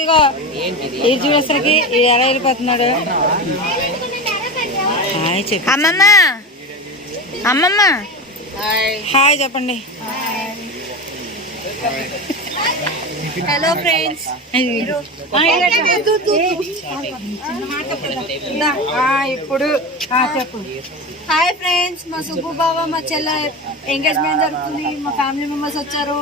ఇగో ఇది చూసేసరికి ఎలా వెళ్ళిపోతున్నాడు. హాయ్ చెప్పు అమ్మమ్మ. అమ్మమ్మ హాయ్ చెప్పండి. Hello friends. ఇప్పుడు చెప్పు. హాయ్ ఫ్రెండ్స్, మా సుబ్బు బావ మా చెల్లె ఎంగేజ్మెంట్ జరుగుతుంది. మా ఫ్యామిలీ మెంబర్స్ వచ్చారు.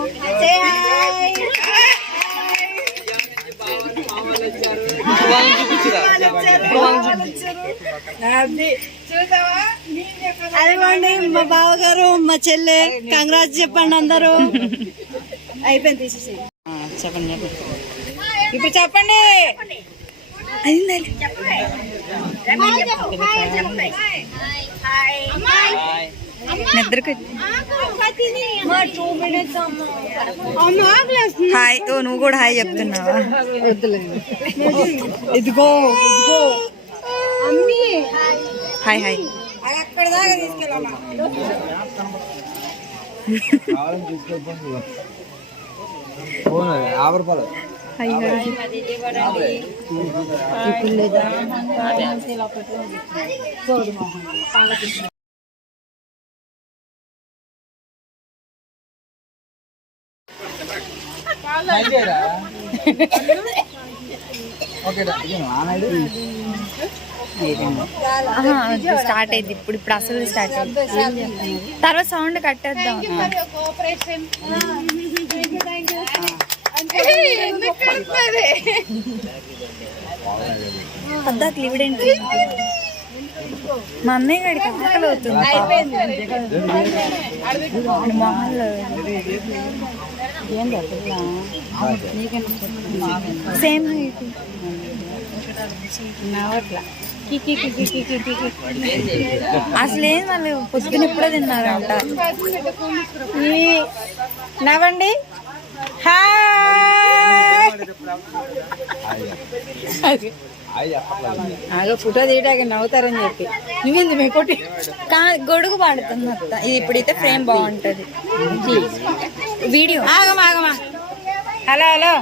అదిగోండి మా బావ గారు మా చెల్లె. కంగ్రాట్స్ చెప్పండి అందరూ. అయిపోయింది తీసేసి చెప్పండి చెప్పండి. ఇప్పుడు చెప్పండి. నిద్రకి హాయ్. నువ్వు కూడా హాయ్ చెప్తున్నావా? ఇదిగో హాయ్ హాయ్. అక్కడ దాకా తీసుకెళ్ళామా? స్టార్ట్ అయింది ఇప్పుడు అసలు స్టార్ట్ అయింది. తర్వాత సౌండ్ కట్టేద్దాం. పద్దాకి లివిడేంటి మా అన్నయ్య గడికి ఆకలి అవుతుంది. మొహంలో సేమ్ హైట్ అసలు ఏం వాళ్ళు పొద్దున ఎప్పుడో తిన్నారంట. నవ్వండి. ఫోటో తీయడానికి నవ్వుతారని చెప్పి నువ్వేంది మీ కొట్టి గొడుగు పాడుతుంది మొత్తం. ఇది ఇప్పుడైతే ఫ్రేమ్ బాగుంటది. వీడియో ఆగమా. Hello hello